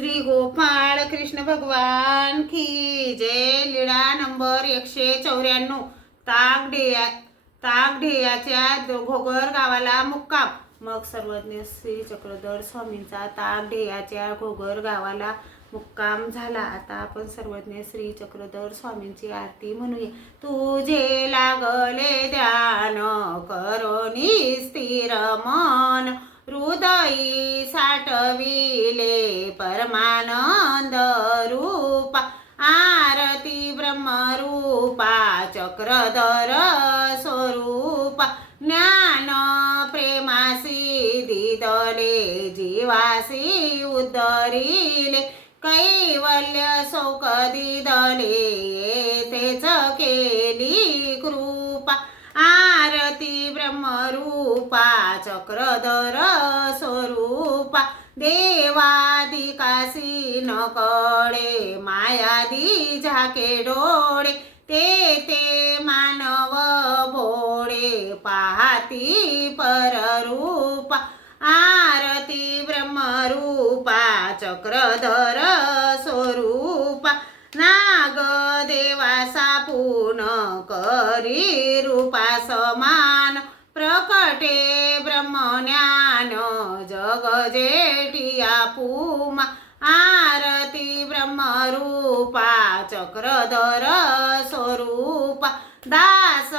श्री गोपाळ कृष्ण भगवान की जय। लीळा नंबर 194। ताकढेयाच्या घोगर गावाला मुक्काम। मग सर्वज्ञ श्री चक्रधर स्वामींचा ताकढेयाच्या घोगर गावाला मुक्काम झाला। आता आपण सर्वज्ञ श्री चक्रधर स्वामींची आरती म्हणूया। तुझे लागले ध्यान करोनी स्थिर मन, हृदयी साठविले परमानंद रूपा। आरती ब्रह्मरूपा चक्रधर स्वरूपा, ज्ञान प्रेमासी दिदले जीवासी उद्धरिले। कैवल्य शौक दिदले तेच केली कृपा। आरती ब्रह्मरूपा चक्रधर स्वरूपा, देवादिकासी न कळे मायादी झाके डोळे। ते मानव भोळे पाहती पररूपा। आरती ब्रह्मरूपा चक्रधर स्वरूपा, नागदेवासा पुन करी रूपा समान। प्रकटे ब्रह्मज्ञान जग जेठिया पुमा। आरती ब्रह्मरूपा चक्रधर स्वरूपा, दास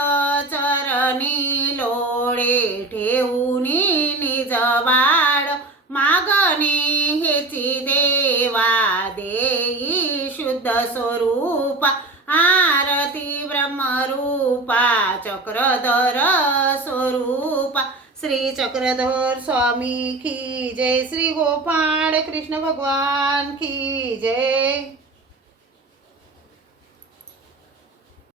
चरणी लोळे ठेवूनी निज बाळ। मागणी हेची देवा देई शुद्ध स्वरूपा। आरती ब्रह्मरूपा चक्रधर स्वरूपा। श्री चक्रधर स्वामी की जय। श्री गोपाळ कृष्ण भगवान की जय।